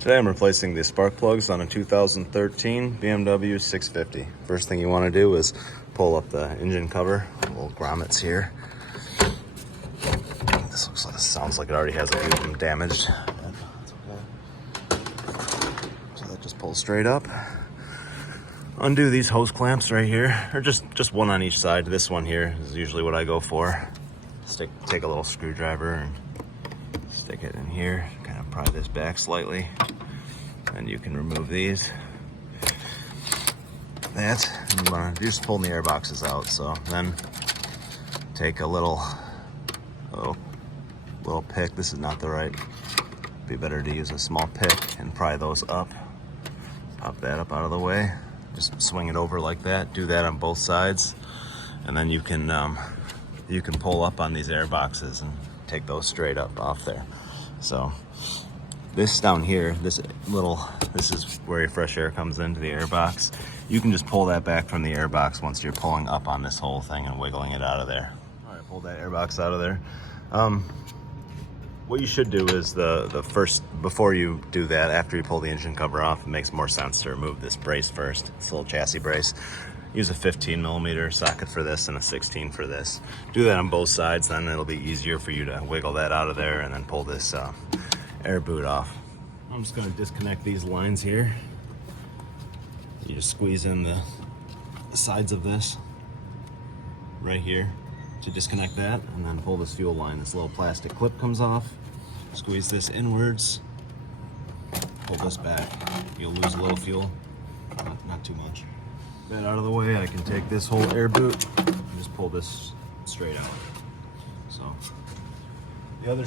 Today I'm replacing the spark plugs on a 2013 BMW 650. First thing you want to do is pull up the engine cover, little grommets here. This sounds like it already has a few of them damaged. That's okay. So that just pulls straight up. Undo these hose clamps right here, or just one on each side. This one here is usually what I go for. Take a little screwdriver and stick it in here, kind of pry this back slightly, and you can remove these. And you're just pulling the air boxes out. So then take a little pick. This is not the right. Be better to use a small pick and pry those up. Pop that up out of the way. Just swing it over like that. Do that on both sides, and then you can pull up on these air boxes and take those straight up off there. So this down here, this is where your fresh air comes into the air box. You can just pull that back from the air box once you're pulling up on this whole thing and wiggling it out of there. All right, pull that air box out of there. What you should do is the first, before you do that, after you pull the engine cover off, it makes more sense to remove this brace first. It's a little chassis brace. Use a 15mm socket for this and a 16 for this. Do that on both sides, then it'll be easier for you to wiggle that out of there and then pull this air boot off. I'm just going to disconnect these lines here. You just squeeze in the sides of this right here to disconnect that, and then pull this fuel line. This little plastic clip comes off. Squeeze this inwards, pull this back. You'll lose a little fuel, not too much. That out of the way, I can take this whole air boot and just pull this straight out. So the other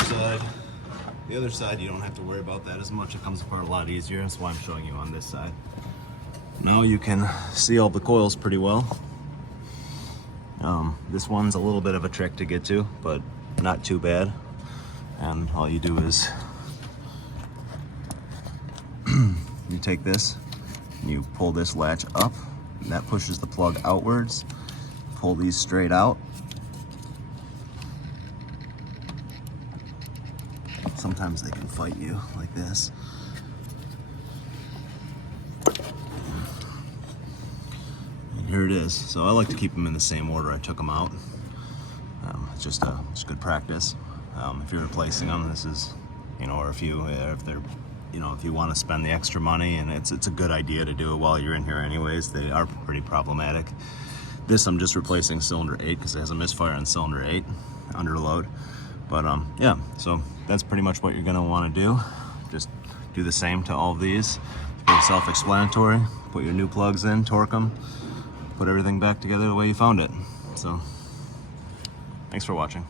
side you don't have to worry about that as much. It comes apart a lot easier. That's why I'm showing you on this side. Now you can see all the coils pretty well. This one's a little bit of a trick to get to, but not too bad. And all you do is you take this and you pull this latch up, and that pushes the plug outwards. Pull these straight out. Sometimes they can fight you like this. And here it is. So I like to keep them in the same order I took them out. It's just good practice. If you're replacing them, this is, or if you want to spend the extra money, and it's a good idea to do it while you're in here anyways. They are pretty problematic. This I'm just replacing cylinder 8 because it has a misfire on cylinder 8 under load. But yeah, so that's pretty much what you're going to want to do. Just do the same to all of these. It's pretty self-explanatory. Put your new plugs in, torque them, put everything back together the way you found it. So thanks for watching.